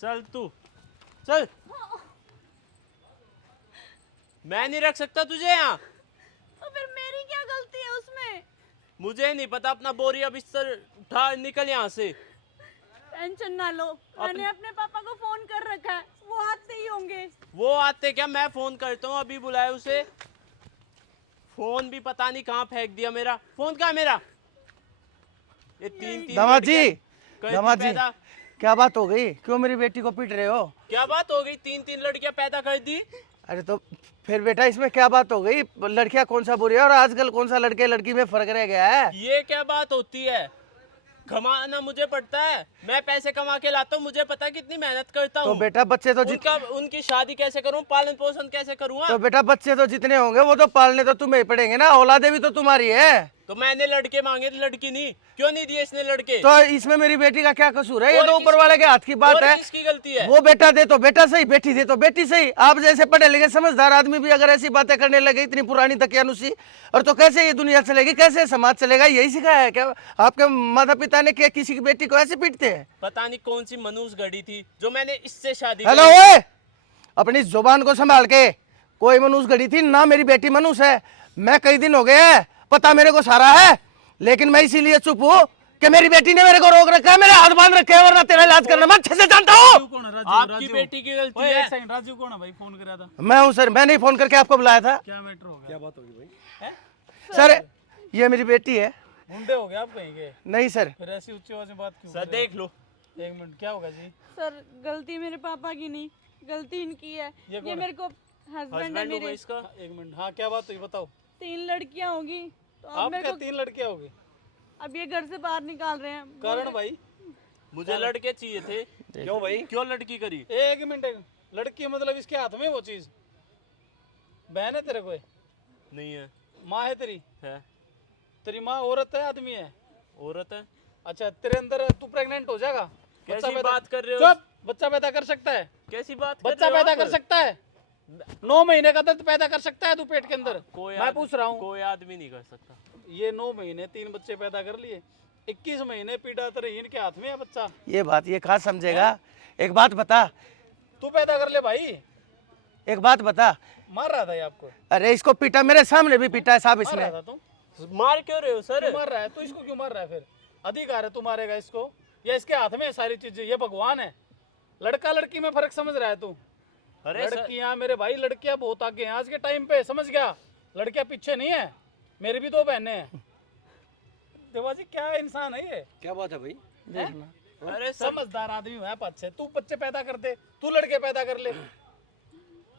चल तू चल, मैं नहीं रख सकता तुझे यहाँ। तो फिर मेरी क्या गलती है उसमें? मुझे नहीं पता, अपना बोरिया बिस्तर उठा निकल यहाँ से। टेंशन ना लो, मैंने अपने पापा को फोन कर रखा है, वो आते ही होंगे। वो आते क्या, मैं फोन करता हूँ, अभी बुलाया उसे। फोन भी पता नहीं कहाँ फेंक दिया मेरा। फोन कहाँ है मेरा? ये तीन दामाद जी, लड़कियां दामाद जी, पैदा। क्या बात हो गई? क्यों मेरी बेटी को पीट रहे हो? क्या बात हो गई? तीन लड़कियां पैदा कर दी। अरे तो फिर बेटा इसमें क्या बात हो गई? लड़कियां कौन सा बुरी है और आजकल कौन सा लड़के लड़की में फर्क रह गया है? ये क्या बात होती है? कमाना मुझे पड़ता है, मैं पैसे कमा के लाता हूँ, मुझे पता है कितनी मेहनत करता तो हूँ। बेटा बच्चे तो उनकी शादी कैसे करूँ, पालन पोषण कैसे करूँगा? तो बेटा बच्चे तो जितने होंगे वो तो पालने तो तुम्हें ही पड़ेंगे ना, औलादे भी तो तुम्हारी है। तो मैंने लड़के मांगे, लड़की नहीं। क्यों नहीं दिए इसने लड़के? तो इसमें मेरी बेटी का क्या कसूर है? ये और तो ऊपर वाले के हाथ की बात और है। किसकी गलती है? वो बेटा दे तो बेटा सही, बेटी दे तो बेटी सही। आप जैसे पढ़े लिखे समझदार आदमी भी अगर ऐसी बातें करने लगे, इतनी पुरानी तकियानुसी, और तो कैसे ये दुनिया चलेगी, कैसे समाज चलेगा? यही सिखाया है क्या आपके माता पिता ने कि किसी की बेटी को ऐसे पीटते हैं? पता नहीं कौन सी मनुष्य घड़ी थी जो मैंने इससे शादी हेलो करी। ओए, अपनी जुबान को संभाल के। कोई मनुष्य घड़ी थी ना, मेरी बेटी मनुष्य है। मैं कई दिन हो गए हैं, पता मेरे को सारा है, लेकिन मैं इसीलिए चुप हूँ कि मेरी बेटी ने मेरे को रोक रखा है, मेरे हाथ बांध रखे हैं, वरना तेरा इलाज करना मैं अच्छे से जानता हूँ। कौन है? राजू? आपकी राजू? बेटी की गलती ओए, है। एक सेकंड, राजू कौन है भाई? फोन कराया था, मैं हूँ सर, मैंने ही फोन करके आपको बुलाया था। क्या मैटर हो गया? क्या बात होगी भाई? सर ये मेरी बेटी है। गुंडे हो गए आप कहीं के? नहीं सर, फिर ऐसी ऊंची आवाज में बात क्यों सर कर रहे देख लो। हो? एक मिनट, क्या होगा जी? सर गलती मेरे पापा की नहीं, गलती इनकी है। ये कौन ये है? मेरे को हस्बैंड है हस्बैंड हूँ मैं मेरे। इसका। एक मिनट, हाँ क्या बात हुई बताओ। 3 लड़कियां होगी, तो अब आप मेरे क्या को 3 लड़कियां हो गई? अब ये घर से बाहर निकाल रहे हैं। कारण भाई? मुझे लड़के चाहिए थे। क्यों भाई? क्यों लड़की करी? एक मिनट, लड़की मतलब इसके हाथ में वो चीज? बहन है तेरे कोई? नहीं है। माँ है तेरी? है। तेरी माँ औरत है आदमी है? औरत है। अच्छा, तेरे अंदर तू प्रेग्नेंट हो जाएगा? कैसी बात कर रहे हो? चुप, बच्चा पैदा कर सकता है? कैसी बात कर बच्चा रहे हो पैदा आप? कर सकता है? 9 महीने का दर्द पैदा कर सकता है तू पेट के अंदर? मैं पूछ रहा हूँ। कोई आदमी नहीं कर सकता। ये 9 महीने 3 बच्चे पैदा कर लिए, 21 महीने पीड़ा तरहीन के हाथ में है बच्चा। ये बात ये कहाँ समझेगा? एक बात बता, तू पैदा कर ले भाई। एक बात बता। मार रहा था ये आपको? अरे इसको पीटा, मेरे सामने भी पीटा है साहब मार रहा इसने। था तू? मार क्यों रहे हो सर? क्यों मार रहा है तू? इसको क्यों मार रहा है? फिर अधिकार है तू मारेगा इसको? या इसके हाथ में है सारी चीजें? ये भगवान है। लड़का लड़की में फर्क समझ रहा है तू? अरे सर, लड़कियां मेरे भाई, लड़कियां बहुत आगे हैं आज के टाइम पे, समझ गया? लड़कियां पीछे नहीं है। मेरी भी 2 बहनें हैं। देवाजी क्या इंसान है ये? क्या बात है भाई? देखना अरे सर, समझदार आदमी है अच्छे। तू बच्चे पैदा कर दे, तू लड़के पैदा कर ले।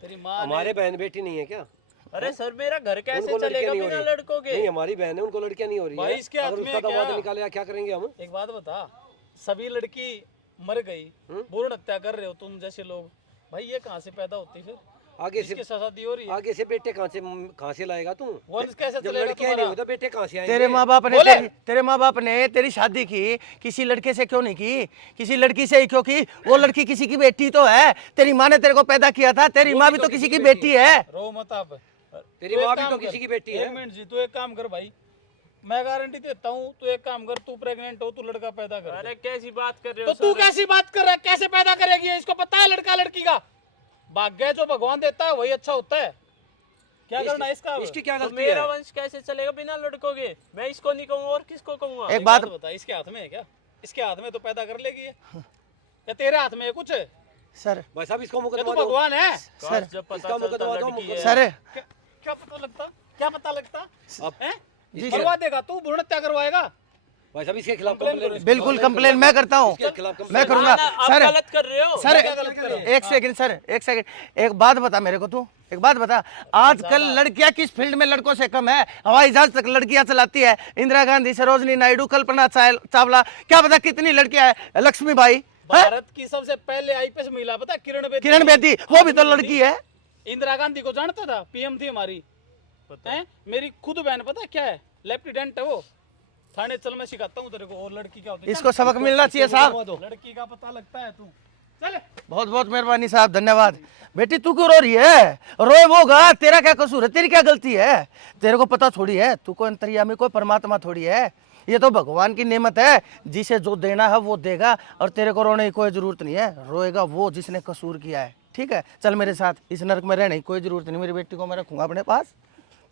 तेरी माँ हमारे बहन बेटी नहीं है क्या? अरे सर मेरा घर कैसे उनको लड़कियां चलेगा नहीं हो बिना रही। लड़कों के? नहीं, हमारी बहन है, उनको लड़कियां नहीं हो रही भाई है। इसके हाथ अगर में उसका क्या? दामाद निकाले क्या करेंगे हम? एक बात बता, सभी लड़की मर गई, भ्रूण हत्या कर रहे हो तुम जैसे लोग, भाई ये कहाँ से पैदा होती? फिर आगे इसके से शादी हो रही है, आगे से बेटे कहाँ से लाएगा तू? वंश कैसे जब चलेगा लड़कियां नहीं तुम्हारा? होता बेटे कहाँ से आएंगे? तेरे माँ बाप ने तेरी शादी की किसी लड़के से क्यों नहीं की? किसी लड़की से ही क्यों की? वो लड़की किसी की बेटी तो है। तेरी माँ ने तेरे को पैदा किया था, तेरी माँ भी तो किसी की बेटी है। रो मत आप। तेरी तू एक माँ भी काम तो कर, किसी की बेटी एक है। मिनट जी, तू एक काम कर भाई, मैं गारंटी देता हूँ, तू एक काम कर, तू प्रेग्नेंट हो, तू लड़का पैदा कर। अरे कैसी बात कर रहे तो हो तू सर? कैसी बात कर रहा है? कैसे पैदा करेगी? इसको पता है लड़का लड़की का भाग्य जो भगवान देता है वही अच्छा होता है। क्या करना है इसका? इसकी क्या तो गलती मेरा है? वंश कैसे चलेगा बिना लड़कों के? मैं इसको नहीं कहूँगा और किसको कहूँगा? एक बात बता, इसके हाथ में है क्या? इसके हाथ में तो पैदा कर लेगी ये। या तेरे हाथ में है कुछ? या सर, भाई साहब इसको तू मुकदमा दो। भगवान है? सर, जब पता इसका चलता मुकदमा दो, लड़की है। सर, क्या पता लगता? क्या पता लगता है? जी करवा देगा तू? भ्रूण हत्या करवाएगा? भाई साहब इसके खिलाफ कंप्लेन बिल्कुल कंप्लेन मैं करता हूँ, इसके खिलाफ मैं कंप्लेन करूँगा। आप सर, गलत कर रहे हो। सर करूं? एक सेकंड सर, एक सेकंड, एक बात बता मेरे को तू, एक बात बता। आजकल लड़कियां किस फील्ड में लड़कों से कम है? हवाई जहाज तक लड़कियां चलाती है। इंदिरा गांधी, सरोजनी नायडू, कल्पना चावला, क्या पता कितनी लड़कियां है, लक्ष्मीबाई, भारत की सबसे पहले आईपीएस महिला पता है? किरण बेदी, वो भी तो लड़की है। इंदिरा गांधी को जानता था? पीएम थी हमारी। हैं? मेरी खुद बहन पता है क्या है? लेफ्टिनेंट है वो। थाने चल, मैं सिखाता हूँ तेरे को। और लड़की क्या होती है? इसको सबक मिलना चाहिए साहब। लड़की का पता लगता है तू। चल बहुत बहुत मेहरबानी साहब, धन्यवाद। बेटी तू क्यों रो रही है? रोए वोगा, तेरा क्या कसूर है? तेरी क्या गलती है? तेरे को पता थोड़ी है, तू कोई अंतर्यामी, कोई परमात्मा थोड़ी है। ये तो भगवान की नेमत है, जिसे जो देना है वो देगा, और तेरे को रोने की कोई जरूरत नहीं है, रोएगा वो जिसने कसूर किया है। ठीक है, चल मेरे साथ, इस नरक में रहने की कोई जरूरत नहीं, मेरी बेटी को मैं रखूंगा अपने पास।